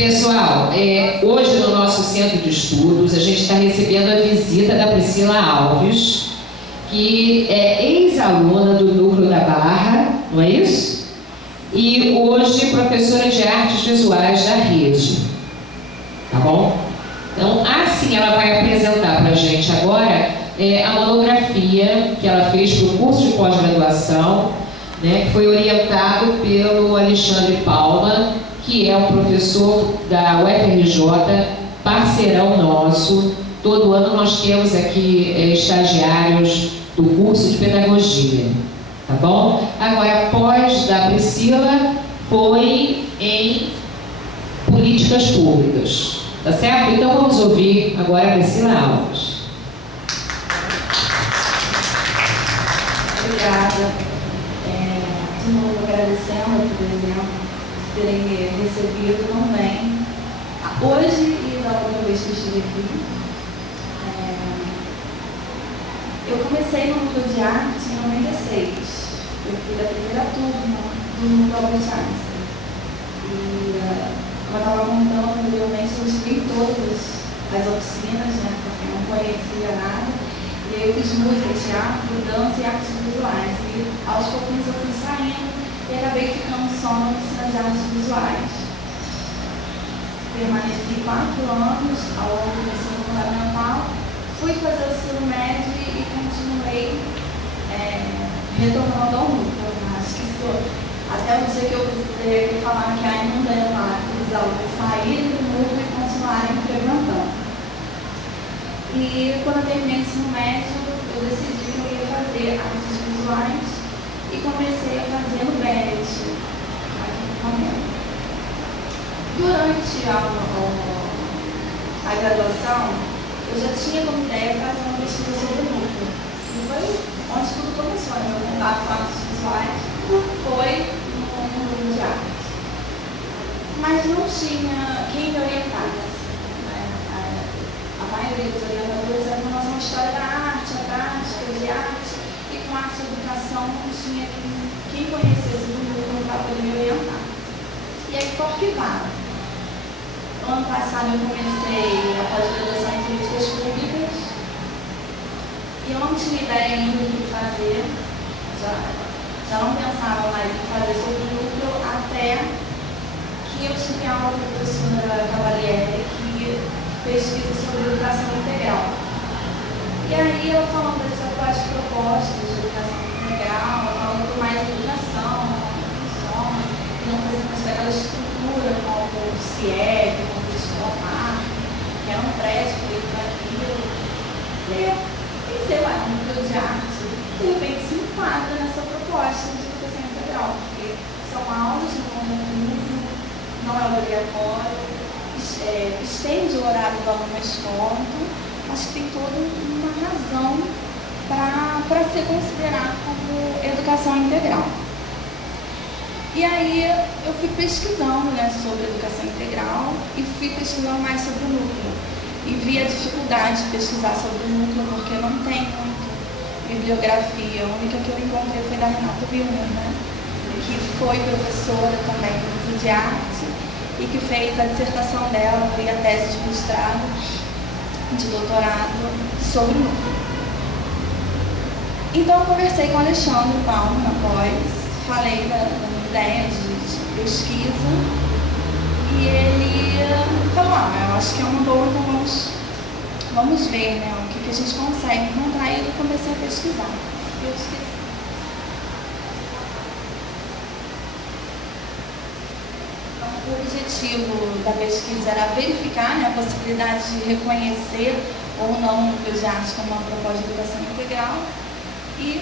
Pessoal, hoje no nosso centro de estudos, a gente está recebendo a visita da Priscila Alves, que é ex-aluna do Núcleo da Barra, não é isso? E hoje professora de artes visuais da rede, tá bom? Então, assim, ela vai apresentar para a gente agora a monografia que ela fez para o curso de pós-graduação, né, que foi orientado pelo Alexandre Palma, que é um professor da UFRJ, parceirão nosso. Todo ano nós temos aqui estagiários do curso de pedagogia, tá bom? Agora, a pós da Priscila foi em políticas públicas, tá certo? Então vamos ouvir agora a Priscila Alves. Obrigada. De novo, agradecendo, por exemplo, terem me recebido também hoje e da outra vez que estive aqui. Eu comecei no Núcleo de Arte em 96. Eu fui da primeira turma do Núcleo Albert Einstein. E, como eu estava contando anteriormente, eu estive em todas as oficinas, né, porque eu não conhecia nada. E aí eu fiz música, teatro, dança e artes visuais. E aos pouquinhos eu fui saindo e acabei ficando só na oficina de artes visuais. Permaneci 4 anos ao longo do ensino fundamental. Fui fazer o ensino médio e continuei retornando ao núcleo. Acho que até o dia que eu teria que falar que ainda é uma alunos saírem do núcleo e continuarem frequentando. E quando eu terminei o ensino médio, eu decidi que eu ia fazer artes visuais e comecei a fazer no BET, aqui no momento. Durante a graduação, eu já tinha como ideia fazer uma pesquisa sobre o núcleo. E foi onde tudo começou, né? Meu contato com artes visuais foi no núcleo de arte. Mas não tinha quem me orientasse. A maioria dos orientadores era com relação à história da arte, a prática de arte, e com arte e educação não tinha quem conhecesse do núcleo para poder me orientar. E aí ficou arquivado. Ano passado eu comecei a pós-graduação em políticas públicas e eu não tinha ideia ainda do que fazer, já não pensava mais em fazer sobre o núcleo até que eu tive aula com a professora Cavalieri, que pesquisa sobre educação integral. E aí ela falando das atuais propostas de educação integral, falando mais de educação, como funciona, e não fazendo aquela estrutura como o CIEP, como o Escolar, que era um prédio feito para aquilo. E aí eu pensei, um núcleo de arte, de repente se enquadra nessa proposta de educação integral, porque são aulas no conjunto, não é obrigatório, estende o horário do aluno mais curto. Acho que tem toda uma razão para ser considerado como educação integral. E aí eu fui pesquisando, né, sobre educação integral e fui pesquisando mais sobre o núcleo. E vi a dificuldade de pesquisar sobre o núcleo porque não tem muito bibliografia. A única que eu encontrei foi da Renata Wilner, né, que foi professora também do Núcleo de Arte e que fez a dissertação dela e a tese de mestrado, de doutorado, sobre o núcleo. Então eu conversei com o Alexandre Palma após, falei da minha ideia de pesquisa e ele falou, eu acho que é uma boa, então vamos ver, né, o que a gente consegue encontrar. E eu comecei a pesquisar. Eu esqueci. O objetivo da pesquisa era verificar, né, a possibilidade de reconhecer ou não o núcleo de arte como uma proposta de educação integral e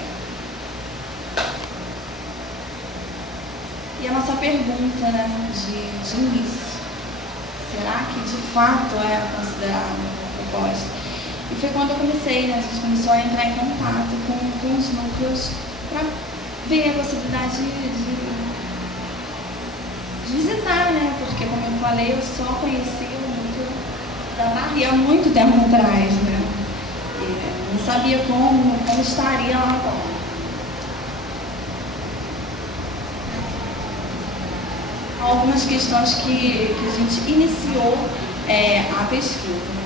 a nossa pergunta, né, de início: será que de fato é considerada uma proposta? E foi quando eu comecei, né, a gente começou a entrar em contato com os núcleos para ver a possibilidade de visitar, né? Porque, como eu falei, eu só conheci o núcleo da Bahia há muito tempo atrás, né? E não sabia como estaria lá agora. algumas questões que a gente iniciou a pesquisa.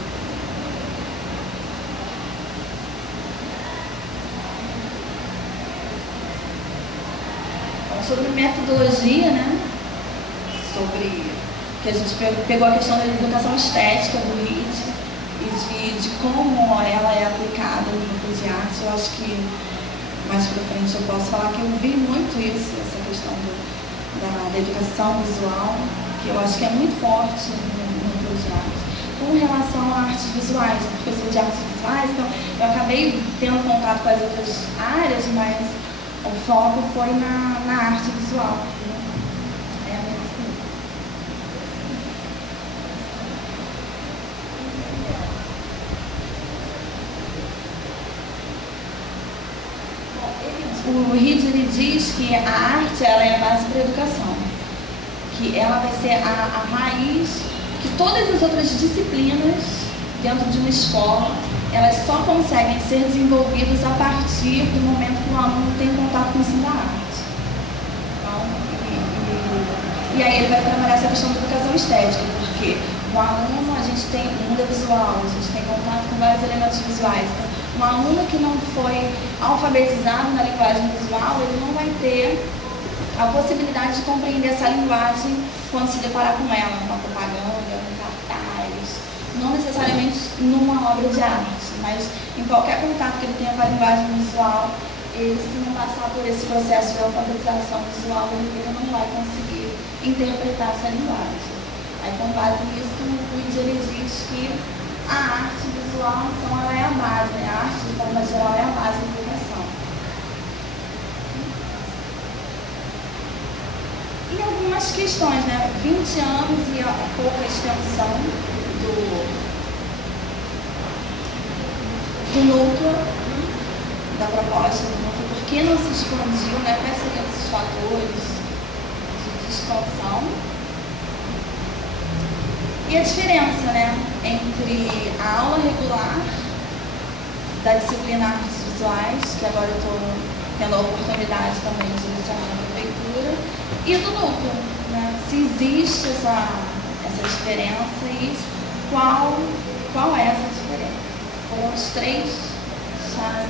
Bom, sobre metodologia, né? Sobre que a gente pegou a questão da educação estética do RIT e de como ela é aplicada no grupo de arte. Eu acho que mais para frente eu posso falar que eu vi muito isso, essa questão da educação visual, que eu acho que é muito forte no grupo de arte. Com relação a artes visuais, porque eu sou de artes visuais, então eu acabei tendo contato com as outras áreas, mas o foco foi na arte visual. O Reed, ele diz que a arte ela é a base para a educação, que ela vai ser a raiz, que todas as outras disciplinas dentro de uma escola, elas só conseguem ser desenvolvidas a partir do momento que o aluno tem contato com o ensino da arte. Então, e aí ele vai trabalhar essa questão da educação estética, porque o aluno, a gente tem o mundo visual, a gente tem contato com vários elementos visuais. Então, um aluno que não foi alfabetizado na linguagem visual, ele não vai ter a possibilidade de compreender essa linguagem quando se deparar com ela, numa propaganda, em cartaz, não necessariamente numa obra de arte, mas em qualquer contato que ele tenha com a linguagem visual, ele, se não passar por esse processo de alfabetização visual, ele não vai conseguir interpretar essa linguagem. Aí, com base nisso, o Reed diz que a arte visual, então, ela é a base, né? A arte, de forma geral, é a base da educação. E algumas questões, né? 20 anos e a pouca extensão do núcleo, da proposta do núcleo, por que não se expandiu, né? Quais seriam esses fatores de expansão? E a diferença, né, entre a aula regular da disciplina Artes Visuais, que agora eu estou tendo a oportunidade também de lecionar na prefeitura, e do núcleo, né? Se existe essa diferença e qual é essa diferença? Foram os três chaves.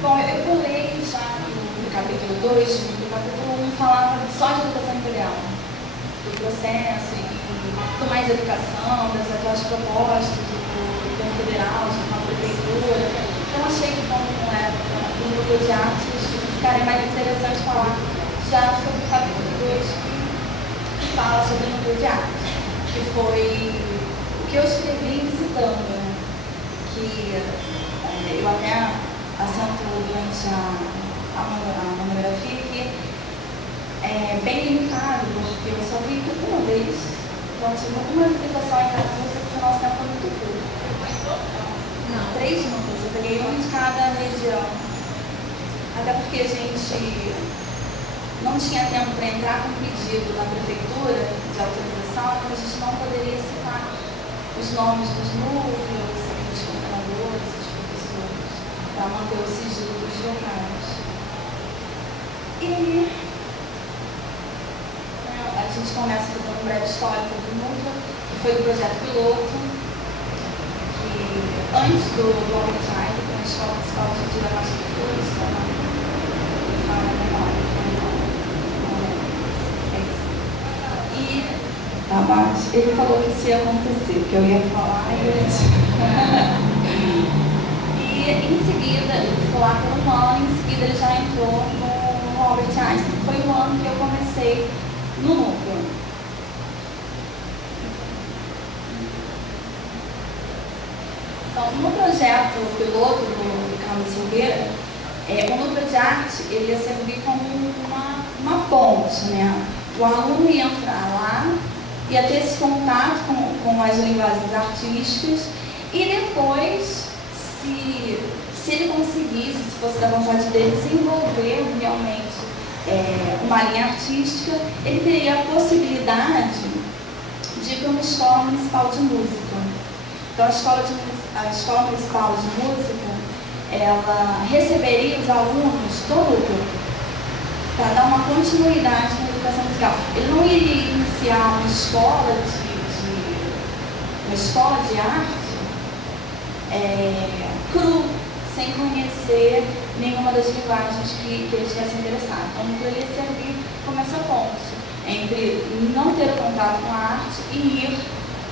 Bom, eu pulei já no capítulo 2, no capítulo 1 falava só de educação integral, do processo e do mais educação, das propostas do governo federal, de uma prefeitura. Então achei que como no núcleo de artes ficaria mais interessante falar já sobre o capítulo 2 que fala sobre o núcleo de artes, que foi o que eu escrevi visitando, né? Que eu até assento durante a monografia que é bem limitado, porque eu só vi uma vez, então tive uma visitação em cada música, porque o nosso tempo foi muito curto. Não, 3 núcleos, eu peguei um de cada região, até porque a gente não tinha tempo para entrar com pedido na prefeitura de autorização, então a gente não poderia citar os nomes dos núcleos, dos coordenadores, dos professores, para manter o sigilo dos locais. E a gente começa fazendo um breve histórico do núcleo, que foi do projeto piloto, que antes do Albert Einstein, na Escola Municipal de Rio da Cultura, está na memória. E abaixo, ele falou que isso ia acontecer, que eu ia falar e ele E em seguida, ele ficou lá por um ano, em seguida ele já entrou no Albert Einstein. Foi o ano que eu comecei no núcleo. Então, no projeto piloto do Carlos Silveira, o núcleo de arte ele ia servir como uma ponte, né? O aluno ia entrar lá, ia ter esse contato com as linguagens artísticas e depois, se ele conseguisse, se fosse da vontade dele, desenvolver realmente uma linha artística, ele teria a possibilidade de ir para uma escola municipal de música. Então, a escola municipal de música, ela receberia os alunos do núcleo. para dar uma continuidade na educação musical. Ele não iria iniciar uma escola de arte cru, sem conhecer nenhuma das linguagens que ele estivesse interessado. Então, ele ia servir como essa ponte entre não ter contato com a arte e ir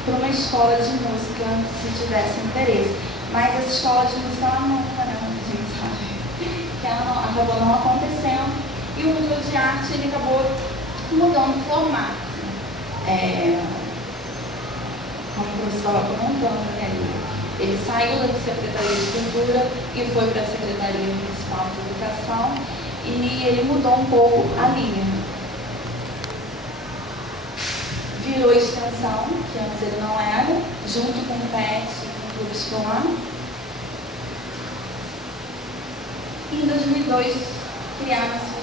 para uma escola de música se tivesse interesse. Mas essa escola de música, ela nunca, né, a gente sabe, que ela acabou não acontecendo, e o núcleo de arte ele acabou mudando o formato. Como o professor estava comentando, né, ele saiu da Secretaria de Cultura e foi para a Secretaria Municipal de Educação, e ele mudou um pouco a linha. Virou extensão, que antes ele não era, junto com o PET e com o Clube Escolar. E em 2002 criaram-se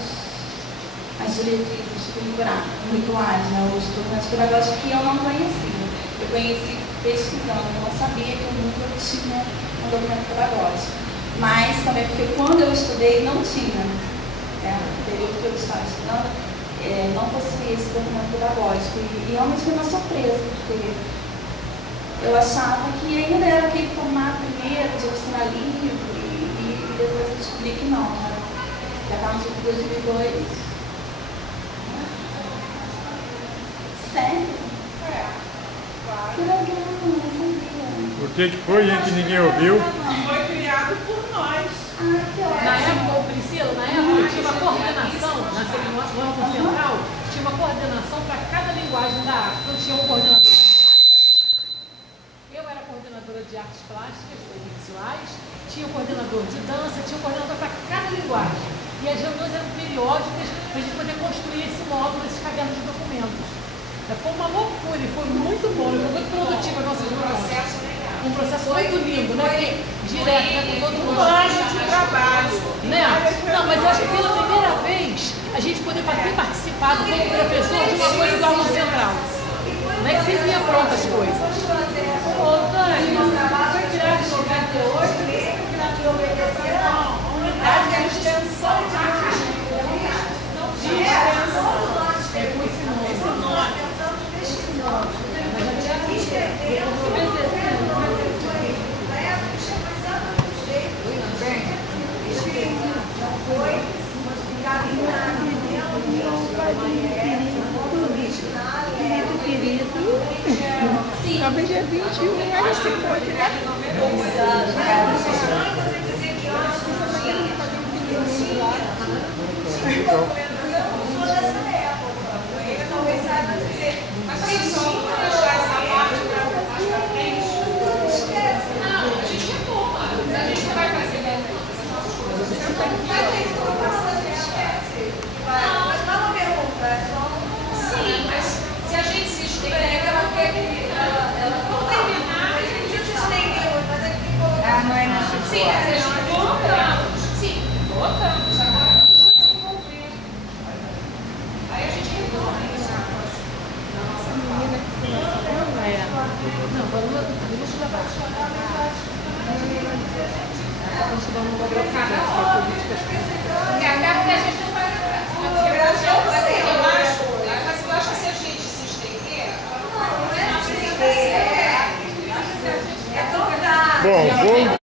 as diretrizes curriculares, né, os documentos pedagógicos que eu não conhecia. Eu conheci pesquisando, eu não sabia que o núcleo tinha um documento pedagógico. Mas também porque quando eu estudei não tinha. No período que eu estava estudando, não possuía esse documento pedagógico. E realmente foi uma surpresa, porque eu achava que ainda era aquele formato primeiro de oficina livre, e depois eu descobri que não, né? Já estava em 2002. Sério? Que legal, não sabia. Por que foi, gente, que ninguém ouviu? Foi criado por nós. Na época, Priscila, tinha uma coordenação, na Órgão Central, tinha uma coordenação para cada linguagem da arte. Então tinha um coordenador. Eu era coordenadora de artes plásticas ou visuais, tinha um coordenador de dança, tinha um coordenador para cada linguagem. E as reuniões eram periódicas para a gente poder construir esse módulo, esses cadernos de documentos. Foi uma loucura e foi muito bom, foi muito produtivo a nossa reunião. Um processo muito lindo, né? Direto, né? Com todo mundo. De trabalho. Né? Não, mas eu acho que pela primeira vez a gente poder ter participado como professor de uma coisa do aula central. Não é que sempre ia pronto as coisas. Foi criado em 98, foi criado em obedecer unidade de extensão de arte. É com esse nome. Talvez dia 21, mas se foi criado em 92. Sim, a gente colocamos. Sim, colocamos. Agora não precisa desenvolver. Aí a gente retorna isso. Nossa menina que não, quando eu deixo da parte vamos colocar porque a carta a gente não vai lembrar. Eu acho que se a gente se estender, Bom,